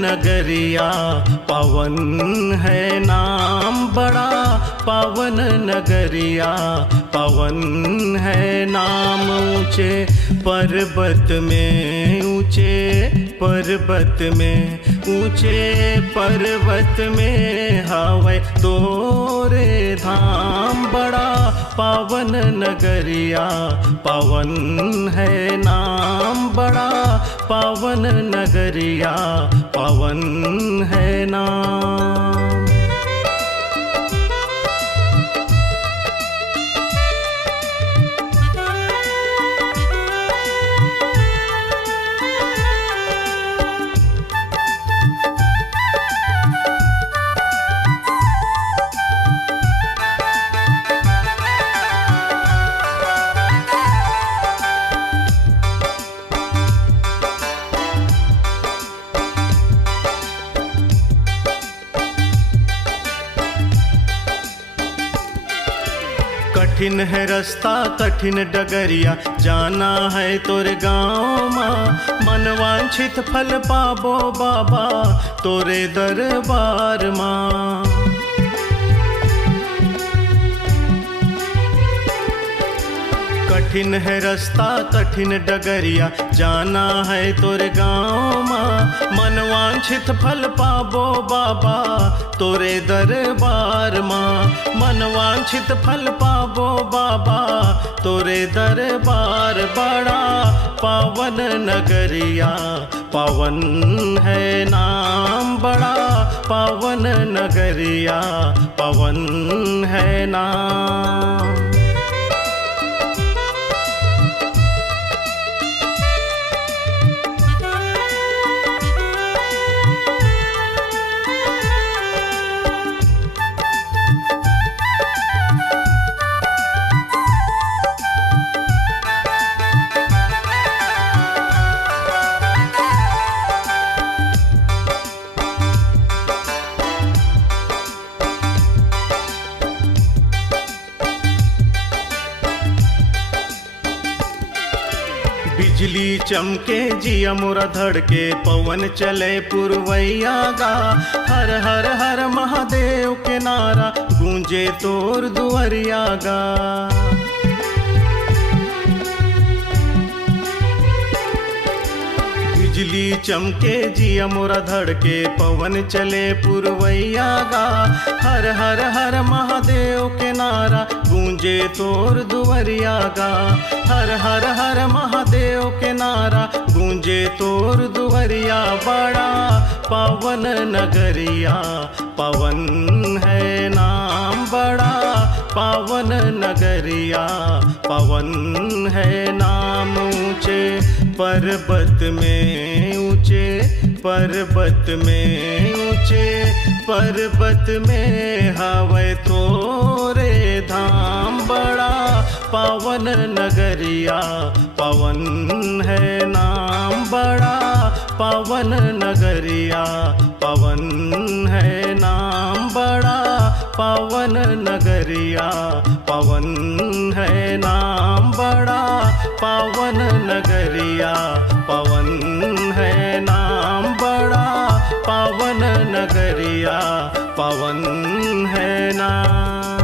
नगरिया पावन है नाम बड़ा, पावन नगरिया पावन है नाम। ऊंचे पर्वत में, ऊंचे पर्वत में, ऊंचे पर्वत में हवै तोरे धाम। बड़ा पावन नगरिया पावन है नाम, बड़ा पावन नगरिया पावन है नाम। कठिन है रास्ता कठिन डगरिया, जाना है तोरे गाँव माँ। मन वांछित फल पाबो बाबा तोरे दरबार माँ। कठिन है रास्ता कठिन डगरिया, जाना है तोरे गाँव माँ। मन वांछित फल पाबो बाबा तोरे दरबार माँ। मन वांछित फल पाबो बाबा तोरे दरबार। बड़ा पावन नगरिया पावन है नाम, बड़ा पावन नगरिया पावन है नाम। बिजली चमके जिया मोरा धड़के, पवन चले पुरवैया गा। हर हर हर महादेव के नारा गूंजे तोर दुआरिया गा। बिजली चमके जिया मोरा धड़के, पवन चले पुरवैया गा। हर हर हर महादेव के नारा गूंजे तोर दुआरिया गा। हर हर हर महादेव के नारा गूंजे तोर दुआरिया। बड़ा पावन नगरिया पावन है नाम, बड़ा पावन नगरिया पावन है नाम। ऊंचे पर्वत में, ऊंचे पर्वत में, ऊंचे पर्वत में हवै तोरे धाम। बड़ा पावन नगरिया पावन है नाम, बड़ा पावन नगरिया पावन है नाम। बड़ा पावन नगरिया पावन है नाम, बड़ा पावन नगरिया पावन है नाम। बड़ा पावन नगरिया पावन है नाम।